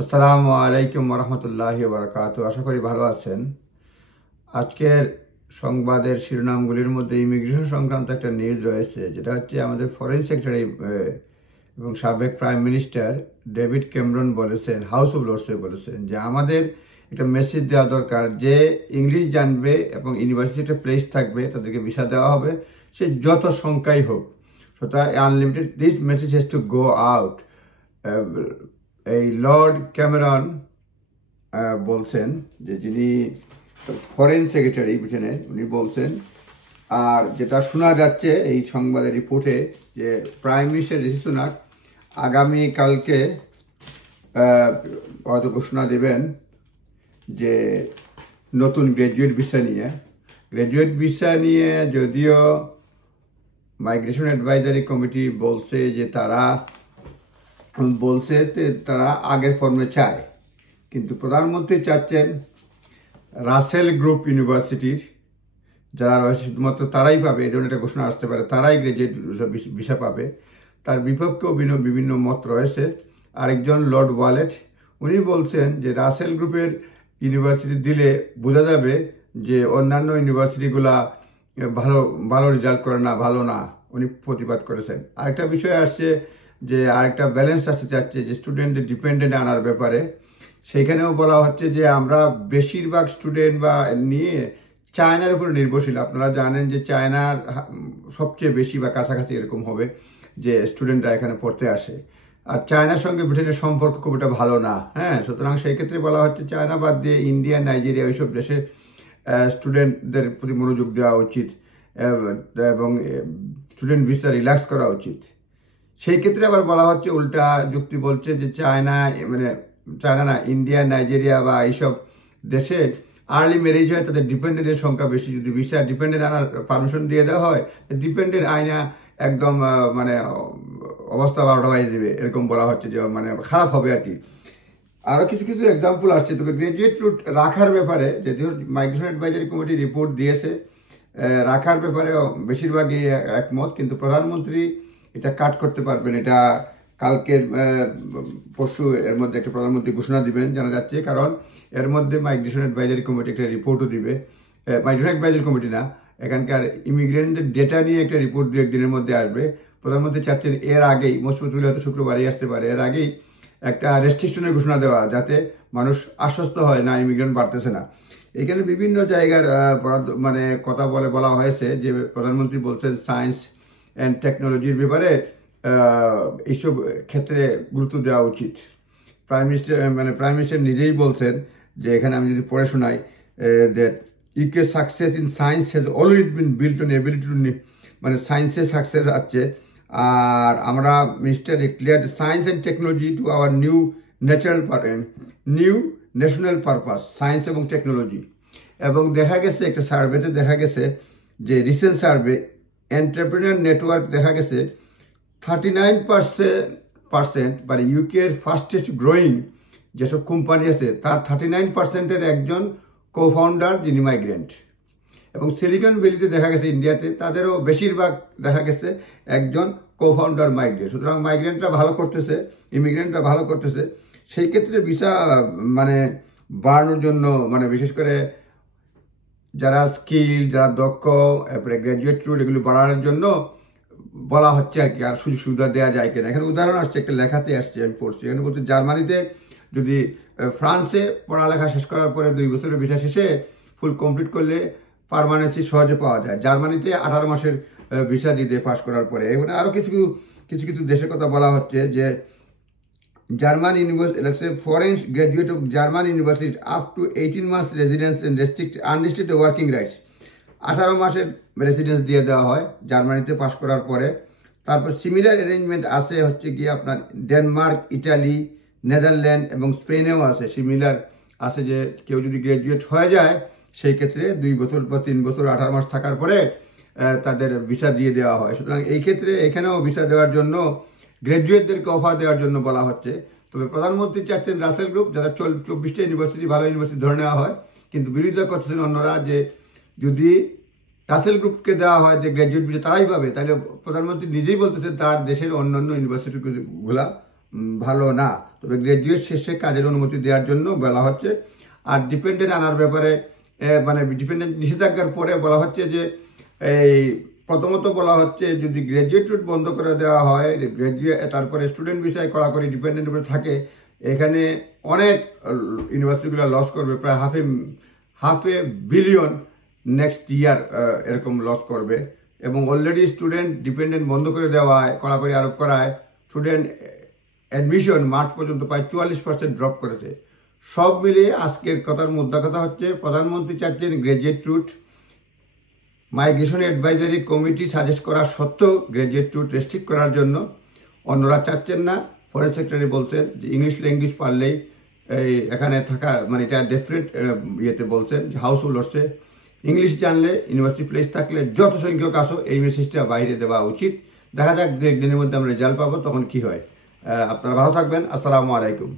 আসসালামু আলাইকুম রহমতুল্লাহি বারাকাতু। আশা করি ভালো আছেন। আজকের সংবাদের শিরোনামগুলির মধ্যে ইমিগ্রেশন সংক্রান্ত একটা নিউজ রয়েছে, যেটা হচ্ছে আমাদের ফরেন সেক্রেটারি এবং সাবেক প্রাইম মিনিস্টার ডেভিড ক্যামেরন বলেছেন, হাউস অফ লর্ডসে বলেছেন যে আমাদের একটা মেসেজ দেওয়া দরকার, যে ইংলিশ জানবে এবং ইউনিভার্সিটিতে প্লেস থাকবে তাদেরকে ভিসা দেওয়া হবে, সে যত সংখ্যাই হোক। সুতরাং unlimited this message has to go out. এই লর্ড ক্যামেরন বলছেন, যে যিনি ফরেন সেক্রেটারি ব্রিটেনের, উনি বলছেন। আর যেটা শোনা যাচ্ছে এই সংবাদের রিপোর্টে, যে প্রাইম মিনিস্টার ঋষি সুনাক আগামীকালকে হয়তো ঘোষণা দেবেন যে নতুন গ্র্যাজুয়েট ভিসা নিয়ে যদিও মাইগ্রেশন অ্যাডভাইজারি কমিটি বলছে যে তারা আগের ফর্মে চায়, কিন্তু প্রধানমন্ত্রী চাচ্ছেন রাসেল গ্রুপ ইউনিভার্সিটির যারা রয়েছে শুধুমাত্র তারাই পাবে, এই ধরনের একটা ঘোষণা আসতে পারে, তারাই গ্র্যাজুয়েট ভিসা পাবে। তার বিপক্ষেও বিভিন্ন মত রয়েছে। আরেকজন লর্ড ওয়ালেট, উনি বলছেন যে রাসেল গ্রুপের ইউনিভার্সিটি দিলে বোঝা যাবে যে অন্যান্য ইউনিভার্সিটিগুলা ভালো রেজাল্ট করে না, ভালো না। উনি প্রতিবাদ করেছেন। আরেকটা বিষয় আসছে যে আরেকটা ব্যালেন্স আসতে চাচ্ছে যে স্টুডেন্টদের ডিপেন্ডেন্ট আনার ব্যাপারে। সেইখানেও বলা হচ্ছে যে আমরা বেশিরভাগ স্টুডেন্ট নিয়ে চায়নার উপর নির্ভরশীল। আপনারা জানেন যে চায়নার সবচেয়ে বেশি বা কাছাকাছি এরকম হবে যে স্টুডেন্টরা এখানে পড়তে আসে। আর চায়নার সঙ্গে ব্রিটেনের সম্পর্ক খুব একটা ভালো না। সুতরাং সেই ক্ষেত্রে বলা হচ্ছে চায়না বাদ দিয়ে ইন্ডিয়া, নাইজেরিয়া, ওইসব দেশে স্টুডেন্টদের প্রতি মনোযোগ দেওয়া উচিত এবং স্টুডেন্ট ভিসা রিল্যাক্স করা উচিত। সেই ক্ষেত্রে আবার বলা হচ্ছে, উল্টা যুক্তি বলছে যে চায়না না, ইন্ডিয়া, নাইজেরিয়া বা এইসব দেশে আর্লি ম্যারেজ হয়, তাদের ডিপেন্ডেন্টের সংখ্যা বেশি। যদি ভিসা ডিপেন্ডেন্ট আনার পারমিশন দিয়ে দেওয়া হয়, ডিপেন্ডেন্ট আইনা একদম অবস্থা 12টা বাজিয়ে দেবে, এরকম বলা হচ্ছে যে খারাপ হবে আর কি। আরও কিছু এক্সাম্পল আসছে। তবে গ্র্যাজুয়েট রুট রাখার ব্যাপারে যদিও মাইগ্রেশন অ্যাডভাইজারি কমিটি রিপোর্ট দিয়েছে, রাখার ব্যাপারে বেশিরভাগই একমত, কিন্তু প্রধানমন্ত্রী এটা কাট করতে পারবেন। এটা কালকের পরশু এর মধ্যে একটা প্রধানমন্ত্রী ঘোষণা দিবেন জানা যাচ্ছে, কারণ এর মধ্যে মাইগ্রেশন অ্যাডভাইজারি কমিটি একটা রিপোর্টও দিবে। মাইগ্রেশন অ্যাডভাইজারি কমিটি না, এখানকার ইমিগ্রেন্টের ডেটা নিয়ে একটা রিপোর্ট 2-1 দিনের মধ্যে আসবে। প্রধানমন্ত্রী চাচ্ছেন এর আগেই, মোস্টলি হয়তো শুক্রবারই আসতে পারে, এর আগেই একটা রেস্ট্রিকশনের ঘোষণা দেওয়া, যাতে মানুষ আশ্বস্ত হয় না ইমিগ্রেন্ট বাড়তেছে না। এখানে বিভিন্ন জায়গার কথা বলা হয়েছে যে প্রধানমন্ত্রী বলছেন সায়েন্স অ্যান্ড টেকনোলজির ব্যাপারে এইসব ক্ষেত্রে গুরুত্ব দেওয়া উচিত। প্রাইম মিনিস্টার নিজেই বলছেন যে, এখানে আমি যদি পড়ে শোনাই, that UK success in science has always been built on ability to, সায়েন্সে সাকসেস আছে। আর আমরা minister declare science and technology to our new national purpose, science এবং টেকনোলজি। এবং দেখা গেছে একটা সার্ভেতে দেখা গেছে যে রিসেন্ট সার্ভে এন্টারপ্রেনার নেটওয়ার্ক দেখা গেছে 39% মানে ইউকের ফাস্টেস্ট গ্রোয়িং যেসব কোম্পানি আছে তার 39%-এর একজন কো-ফাউন্ডার যিনি মাইগ্রেন্ট। এবং সিলিকন ভ্যালিতে দেখা গেছে ইন্ডিয়াতে তাদেরও বেশিরভাগ দেখা গেছে একজন কো-ফাউন্ডার মাইগ্রেন্ট। সুতরাং মাইগ্রেন্টরা ভালো করতেছে, ইমিগ্রেন্টরা ভালো করতেছে। সেই ক্ষেত্রে ভিসা বাড়ানোর জন্য বিশেষ করে যারা স্কিল, যারা দক্ষ, এরপরে গ্র্যাজুয়েট রুট, এগুলি বাড়ানোর জন্য বলা হচ্ছে আর কি, আর সুযোগ সুবিধা দেওয়া যায় কিনা। এখানে উদাহরণ আসছে, একটা লেখাতে আসছে, আমি পড়ছি। এখানে বলছে জার্মানিতে যদি ফ্রান্সে পড়ালেখা শেষ করার পরে 2 বছরের ভিসা শেষে ফুল কমপ্লিট করলে পার্মানেন্সি সহজে পাওয়া যায়। জার্মানিতে 18 মাসের ভিসা দিতে পাস করার পরে। এখানে আরও কিছু দেশের কথা বলা হচ্ছে, যে German university foreign graduate of German university up to 18 months residence and unrestricted working rights, 18 মাসের রেসিডেন্স দিয়ে দেওয়া হয় জার্মানিতে পাস করার পরে। তারপর সিমিলার অ্যারেঞ্জমেন্ট আছে হচ্ছে গিয়ে আপনার ডেনমার্ক, ইটালি, নেদারল্যান্ড এবং স্পেনেও আছে। সিমিলার আছে যে কেউ যদি গ্র্যাজুয়েট হয়ে যায় সেই ক্ষেত্রে 2 বছর বা 3 বছর 18 মাস থাকার পরে তাদের ভিসা দিয়ে দেওয়া হয়। সুতরাং এই ক্ষেত্রে এখানেও ভিসা দেওয়ার জন্য গ্র্যাজুয়েটদেরকে অফার দেওয়ার জন্য বলা হচ্ছে। তবে প্রধানমন্ত্রী চাচ্ছেন রাসেল গ্রুপ, যারা 24টা ইউনিভার্সিটি ভালো ইউনিভার্সিটি ধরে নেওয়া হয়, কিন্তু বিরোধিতা করতেছেন অন্যরা যে যদি রাসেল গ্রুপকে দেওয়া হয় যে গ্র্যাজুয়েট ভিসা তারাই পাবে, তাহলে প্রধানমন্ত্রী নিজেই বলতেছেন তার দেশের অন্যান্য ইউনিভার্সিটিগুলা ভালো না। তো তবে গ্র্যাজুয়েট শেষে কাজের অনুমতি দেওয়ার জন্য বলা হচ্ছে। আর ডিপেন্ডেন্ট আনার ব্যাপারে মানে ডিপেন্ডেন্ট নিষেধাজ্ঞার পরে বলা হচ্ছে যে এই প্রথমত বলা হচ্ছে যদি গ্র্যাজুয়েট রুট বন্ধ করে দেওয়া হয়, গ্র্যাজুয়েট তারপরে স্টুডেন্ট ভিসায় কড়াকড়ি ডিপেন্ডেন্ট উপরে থাকে, এখানে অনেক ইউনিভার্সিটিগুলো লস করবে, প্রায় half a billion next year এরকম লস করবে। এবং অলরেডি স্টুডেন্ট ডিপেন্ডেন্ট বন্ধ করে দেওয়ায় কড়াকড়ি আরোপ করায় স্টুডেন্ট অ্যাডমিশন মার্চ পর্যন্ত প্রায় 44% ড্রপ করেছে। সব মিলিয়ে আজকের কথার মুদ্রা কথা হচ্ছে প্রধানমন্ত্রী চাচ্ছেন graduate route, migration advisory committee suggest করা সত্ত্বেও গ্র্যাজুয়েট রুট রেস্ট্রিক্ট করার জন্য, অন্যরা চাচ্ছেন না। ফরেন সেক্রেটারি বলছেন যে ইংলিশ ল্যাঙ্গুয়েজ পারলেই এই এখানে থাকা মানে এটা ডেফিনেট ইয়েতে বলছেন যে হাউস হোল্ডার্সে ইংলিশ জানলে ইউনিভার্সিটি প্লেস থাকলে যত সংখ্যক আসো এই মেসেজটা বাইরে দেওয়া উচিত। দেখা যাক দু একদিনের মধ্যে আমরা রেজাল্ট পাবো, তখন কি হয়। আপনারা ভালো থাকবেন। আসসালামু আলাইকুম।